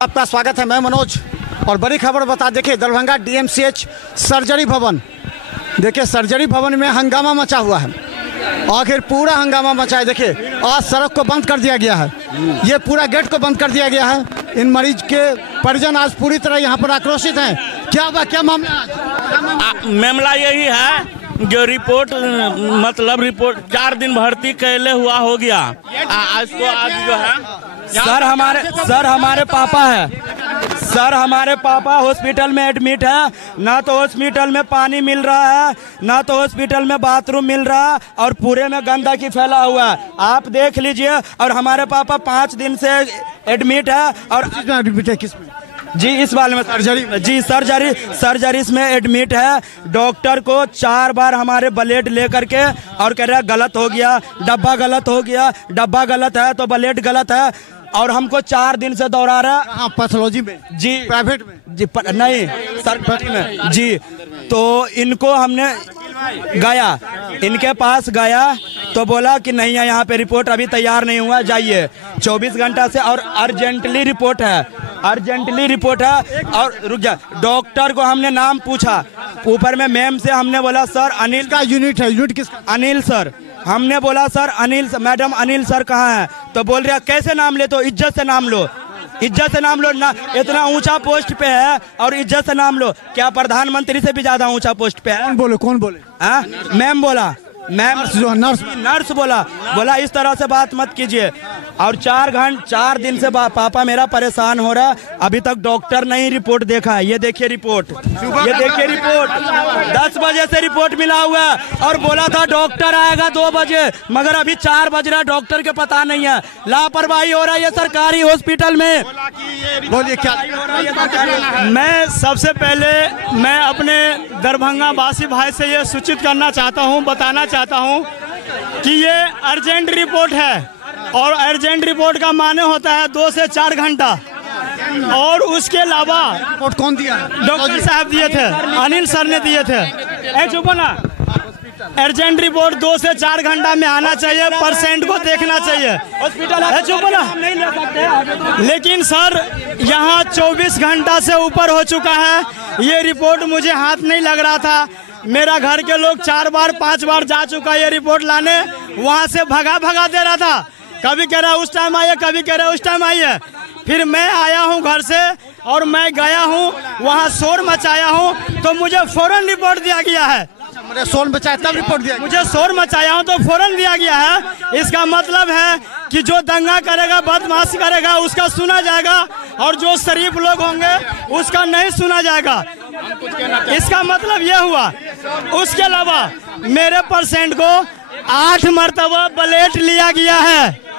आपका स्वागत है। मैं मनोज और बड़ी खबर बता देखिए दरभंगा डीएमसीएच सर्जरी भवन, देखिए सर्जरी भवन में हंगामा मचा हुआ है। आखिर पूरा हंगामा मचा है। देखिए आज सड़क को बंद कर दिया गया है, ये पूरा गेट को बंद कर दिया गया है। इन मरीज के परिजन आज पूरी तरह यहाँ पर आक्रोशित हैं। क्या हुआ, क्या मामला यही है जो रिपोर्ट रिपोर्ट 4 दिन भर्ती कैले हुआ हो गया। आज जो है सर हमारे पापा है, सर हमारे पापा हॉस्पिटल में एडमिट है। ना तो हॉस्पिटल में पानी मिल रहा है, ना तो हॉस्पिटल में बाथरूम मिल रहा है और पूरे में गंदगी फैला हुआ है। आप देख लीजिए। और हमारे पापा 5 दिन से एडमिट है। और एडमिट है किस में? जी इस बार में सर्जरी, जी सर्जरी में एडमिट है। डॉक्टर को 4 बार हमारे ब्लड लेकर के और कह रहा है गलत हो गया, डब्बा गलत हो गया, डब्बा गलत है तो ब्लड गलत है। और हमको 4 दिन से दौड़ा रहा है। पैथोलॉजी में? जी प्राइवेट में? जी नहीं सरकारी में जी। तो इनको हमने गया, इनके पास गया तो बोला कि नहीं है, यहाँ पे रिपोर्ट अभी तैयार नहीं हुआ, जाइए 24 घंटा से। और अर्जेंटली रिपोर्ट है, अर्जेंटली रिपोर्ट है। और रुक जा, डॉक्टर को हमने नाम पूछा, ऊपर में मैम से हमने बोला सर अनिल का यूनिट है, यूनिट किसका? अनिल सर। हमने बोला sir Anil madam Anil sir कहाँ है? तो बोल रहा कैसे नाम ले, तो इज्जत से नाम लो, इज्जत से नाम लो ना। इतना ऊंचा पोस्ट पे है और इज्जत से नाम लो। क्या प्रधानमंत्री से भी ज्यादा ऊंचा पोस्ट पे है? कौन बोले? मैम बोला, मैम नर्स बोला इस तरह से बात मत कीजिए। और 4 दिन से पापा मेरा परेशान हो रहा। अभी तक डॉक्टर नहीं रिपोर्ट देखा है। ये देखिए रिपोर्ट, ये देखिए रिपोर्ट। 10 बजे से रिपोर्ट मिला हुआ है और बोला था डॉक्टर आएगा 2 बजे, मगर अभी 4 बज रहा, डॉक्टर के पता नहीं है। लापरवाही हो रहा है ये सरकारी हॉस्पिटल में। बोलिए क्या? मैं सबसे पहले मैं अपने दरभंगा वासी भाई से ये सूचित करना चाहता हूँ, बताना चाहता हूँ कि ये अर्जेंट रिपोर्ट है। और अर्जेंट रिपोर्ट का माने होता है 2 से 4 घंटा। और उसके अलावा रिपोर्ट कौन दिया? डॉक्टर साहब दिए थे, अनिल सर ने दिए थे। चुपो ना, अर्जेंट रिपोर्ट 2 से 4 घंटा में आना चाहिए, पेशेंट को देखना चाहिए। हॉस्पिटल चुप ना। लेकिन सर यहाँ 24 घंटा से ऊपर हो चुका है, ये रिपोर्ट मुझे हाथ नहीं लग रहा था। मेरा घर के लोग 4 बार 5 बार जा चुका ये रिपोर्ट लाने, वहाँ से भगा दे रहा था। कभी कह रहा उस टाइम आइए, कभी कह रहा उस टाइम आइए। फिर मैं आया हूँ घर से और मैं गया हूँ वहाँ, शोर मचाया हूँ तो मुझे फौरन रिपोर्ट दिया गया है। मुझे शोर मचाया तब रिपोर्ट दिया? मुझे शोर मचाया हूँ तो फौरन दिया गया है। इसका मतलब है कि जो दंगा करेगा, बदमाशी करेगा, उसका सुना जाएगा और जो शरीफ लोग होंगे उसका नहीं सुना जाएगा। इसका मतलब यह हुआ। उसके अलावा मेरे पेशेंट को 8 मरतबा ब्लड लिया गया है।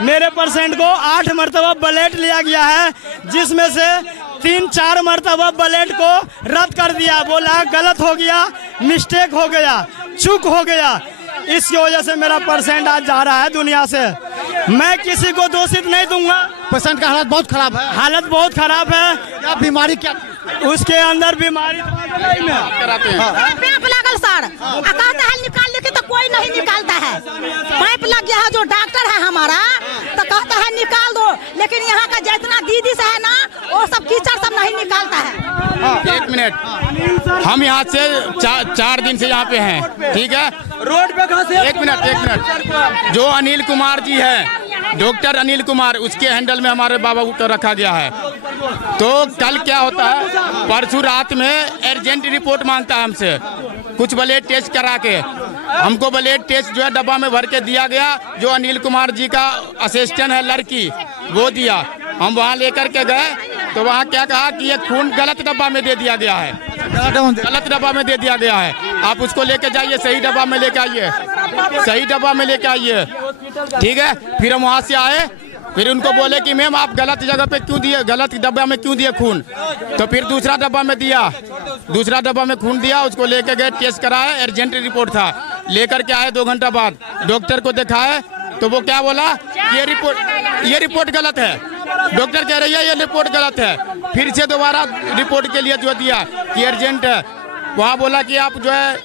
मेरे पेशेंट को 8 मरतबा ब्लड लिया गया है, जिसमें से 3-4 मरतबा ब्लड को रद्द कर दिया। बोला गलत हो गया, मिस्टेक हो गया, चूक हो गया। इसकी वजह से मेरा पेशेंट आज जा रहा है दुनिया से। मैं किसी को दोषित नहीं दूंगा। पेशेंट का हालत बहुत खराब है। हालत बहुत खराब है। क्या बीमारी, क्या उसके अंदर बीमारी पाइप लगल सर, कहता है निकाल लेके तो कोई नहीं निकालता है। पाइप लग गया है, जो डॉक्टर है हमारा तो कहता है निकाल दो, लेकिन यहाँ का जितना दीदी से है ना वो सब कीचड़ सब नहीं निकालता है। 1 मिनट, हम यहाँ से 4 दिन से यहाँ पे हैं, ठीक है? रोड पे कहाँ से? 1 मिनट। जो अनिल कुमार जी है, डॉक्टर अनिल कुमार, उसके हैंडल में हमारे बाबा को रखा गया है। तो कल क्या होता है, परसों रात में अर्जेंट रिपोर्ट मांगता है हमसे, कुछ ब्लड टेस्ट करा के। हमको ब्लड टेस्ट जो है डब्बा में भर के दिया गया। जो अनिल कुमार जी का असिस्टेंट है लड़की, वो दिया। हम वहाँ लेकर के गए तो वहाँ क्या कहा कि ये खून गलत डब्बा में दे दिया गया है, गलत डब्बा में दे दिया गया है। आप उसको लेके जाइए, सही डब्बा में लेके आइए, सही डब्बा में लेके आइए, ठीक है? फिर हम वहाँ से आए, फिर उनको बोले कि मैम आप गलत जगह पे क्यों दिए, गलत डब्बा में क्यों दिए खून? तो फिर दूसरा डब्बा में दिया, दूसरा डब्बा में खून दिया। उसको लेके गए, टेस्ट कराया, अर्जेंट रिपोर्ट था। लेकर के आए 2 घंटा बाद, डॉक्टर को दिखाए तो वो क्या बोला, ये रिपोर्ट गलत है। डॉक्टर कह रही है ये रिपोर्ट गलत है। फिर से दोबारा रिपोर्ट के लिए जो दिया कि अर्जेंट है, वहाँ बोला कि आप जो है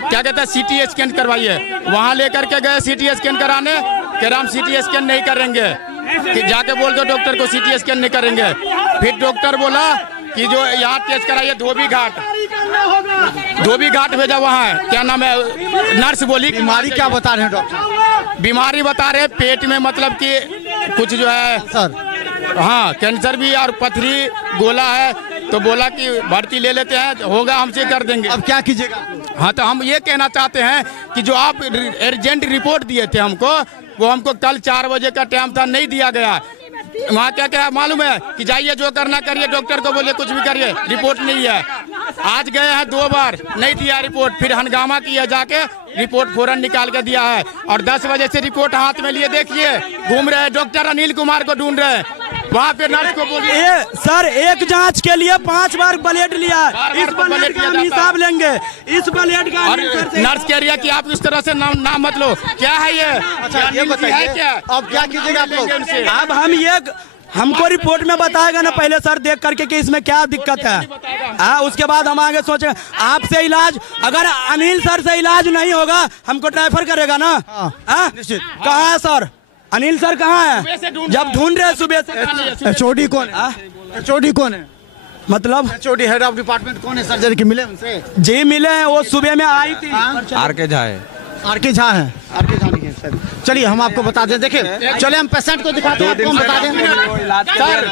क्या कहते हैं सीटी स्कैन करवाइए। वहाँ लेकर के गए सीटी स्कैन कराने, कह रहा हम सीटी स्कैन नहीं करेंगे, कि जाके बोल दो डॉक्टर को सीटी स्कैन नहीं करेंगे। फिर डॉक्टर बोला कि जो यहाँ टेस्ट कराइए धोबी घाट भेजा, वहाँ क्या नाम है, नर्स बोली बीमारी क्या बता रहे हैं डॉक्टर? बीमारी बता रहे पेट में, मतलब कि कुछ जो है सर, हाँ कैंसर भी और पथरी गोला है, तो बोला कि भर्ती ले लेते हैं, होगा हमसे कर देंगे। अब क्या कीजिएगा? हाँ तो हम ये कहना चाहते हैं कि जो आप अर्जेंट रिपोर्ट दिए थे हमको, वो हमको कल 4 बजे का टाइम था, नहीं दिया गया। वहाँ क्या क्या मालूम है कि जाइए जो करना करिए, डॉक्टर को बोले कुछ भी करिए, रिपोर्ट नहीं है। आज गए हैं 2 बार, नहीं दिया रिपोर्ट, फिर हंगामा किया, जाके रिपोर्ट फौरन निकाल के दिया है। और 10 बजे से रिपोर्ट हाथ में लिए देखिए घूम रहे हैं, डॉक्टर अनिल कुमार को ढूंढ रहे हैं, वहाँ पे नर्स को बोलिए। सर एक जांच के लिए 5 बार ब्लेड लिया, इस ब्लेड का हम हिसाब लेंगे, इस ब्लेड का। और नर्स कह रही है कि आप इस तरह से नाम मत लो, क्या है ये? अच्छा ये बताइए क्या अब क्या कीजिएगा आप लोग? अब हम ये हमको रिपोर्ट में बताएगा ना पहले सर, देख करके कि इसमें क्या दिक्कत है। हाँ उसके बाद हम आगे सोचेंगे। आपसे इलाज, अगर अनिल सर से इलाज नहीं होगा हमको ट्रांसफर करेगा ना? हाँ कहाँ है सर? अनिल सर कहाँ है? जब ढूंढ रहे सुबह से। एचओडी कौन है? एचओडी कौन है? मतलब एचओडी हेड ऑफ डिपार्टमेंट कौन है सर्जरी के? मिले उनसे? जी मिले हैं, वो सुबह में आई थी। आर.के. झा है। आर.के. झा है? आर.के. झा नहीं है सर। चलिए हम आपको बता दें, देखिए चले हम पेशेंट को दिखाते हैं, आपको हम बता दें। सर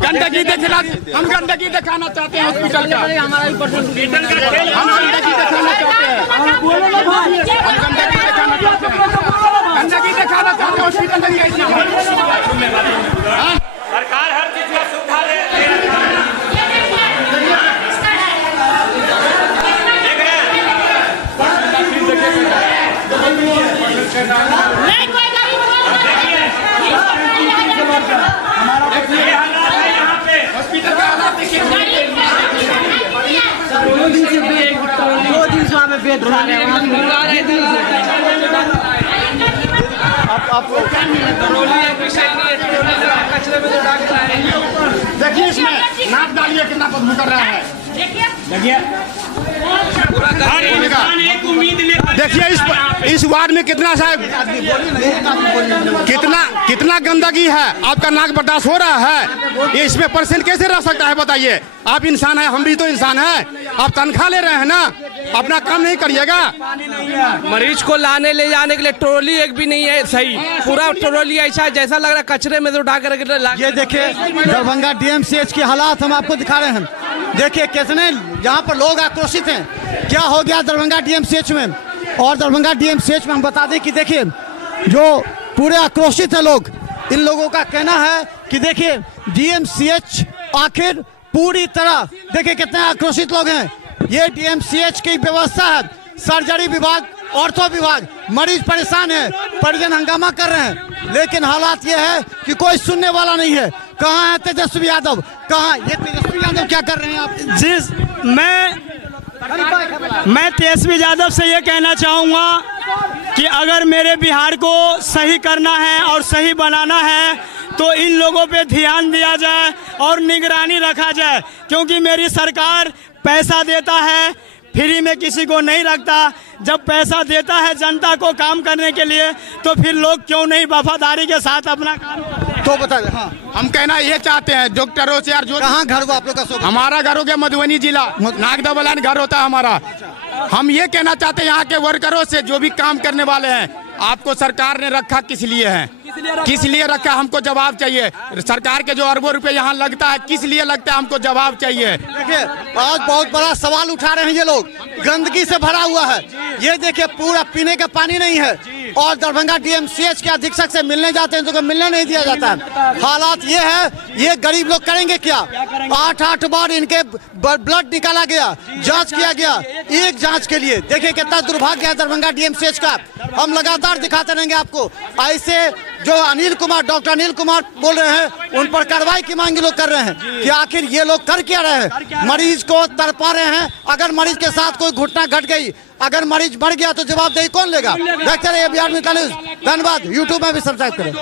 गंदगी दिखला, हम गंदगी दिखाना चाहते हैं हॉस्पिटल का, हम गंदगी दिखाना चाहते हैं, हम गंदगी दिखाना चाहते हैं, गंदगी दिखाना चाहते हैं हॉस्पिटल में। सरकार हर चीज का सुविधा दे रही है। नहीं कोई गरीब हॉस्पिटल का हालात देखिए, 2 दिन से हमें बेड उठा रहे हैं। देखिए इसमें नाक डालिए कितना बदबू कर रहा है। देखिए इस वार्ड में कितना साहब कितना गंदगी है, आपका नाक बर्दाश्त हो रहा है? ये इसमें पेशेंट कैसे रह सकता है बताइए? आप इंसान है, हम भी तो इंसान है। आप तनख्वाह ले रहे हैं ना, अपना काम नहीं करिएगा। मरीज को लाने ले जाने के लिए ट्रॉली एक भी नहीं है सही, पूरा ट्रॉली ऐसा है जैसा लग रहा है कचरे में तो उठा कर। ये देखिए दरभंगा डीएमसीएच के हालात हम आपको दिखा रहे हैं। देखिए कितने यहाँ पर लोग आक्रोशित हैं, क्या हो गया दरभंगा डीएमसीएच में। और दरभंगा डीएमसीएच में हम बता दें कि देखिए जो पूरे आक्रोशित है लोग, इन लोगों का कहना है कि देखिए डीएमसीएच आखिर पूरी तरह, देखिए कितने आक्रोशित लोग हैं। ये डीएमसीएच की व्यवस्था है, सर्जरी विभाग, ऑर्थो विभाग, मरीज परेशान है, परिजन हंगामा कर रहे हैं, लेकिन हालात ये है कि कोई सुनने वाला नहीं है। कहाँ है तेजस्वी यादव? कहाँ ये तेजस्वी यादव क्या कर रहे हैं आप? जी मैं तेजस्वी यादव से ये कहना चाहूँगा कि अगर मेरे बिहार को सही करना है और सही बनाना है तो इन लोगों पे ध्यान दिया जाए और निगरानी रखा जाए, क्योंकि मेरी सरकार पैसा देता है, फ्री में किसी को नहीं रखता। जब पैसा देता है जनता को काम करने के लिए तो फिर लोग क्यों नहीं वफादारी के साथ अपना काम करते हैं? तो बता दें। हाँ हम कहना ये चाहते हैं डॉक्टरों से यार, जो कहाँ घर हुआ आप लोग का? हमारा घर हो गया मधुबनी जिला, नागदा घर होता है हमारा। हम ये कहना चाहते हैं यहाँ के वर्करों से, जो भी काम करने वाले हैं, आपको सरकार ने रखा किस लिए है, किस लिए रखा, हमको जवाब चाहिए। सरकार के जो अरबों रुपए यहाँ लगता है, किस लिए लगता है, हमको जवाब चाहिए। देखिए आज बहुत बड़ा सवाल उठा रहे हैं ये लोग, गंदगी से भरा हुआ है। ये देखिए पूरा पीने का पानी नहीं है, और दरभंगा डीएमसीएच के अधीक्षक से मिलने जाते हैं तो मिलने नहीं दिया जाता है। हालात ये है, ये गरीब लोग करेंगे क्या? 8 बार इनके ब्लड निकाला गया, जांच किया गया, एक जांच के लिए। देखिए कितना दुर्भाग्य है दरभंगा डीएमसीएच का। हम लगातार दिखाते रहेंगे आपको। ऐसे जो अनिल कुमार, डॉक्टर अनिल कुमार बोल रहे हैं, उन पर कार्रवाई की मांग लोग कर रहे हैं कि आखिर ये लोग कर क्या रहे हैं? मरीज को तड़पा रहे हैं। अगर मरीज के साथ कोई घटना घट गई, अगर मरीज मर गया तो जवाबदेही कौन लेगा? देखते रहिए बिहार में न्यूज़। धन्यवाद। यूट्यूब में भी सब्सक्राइब करें।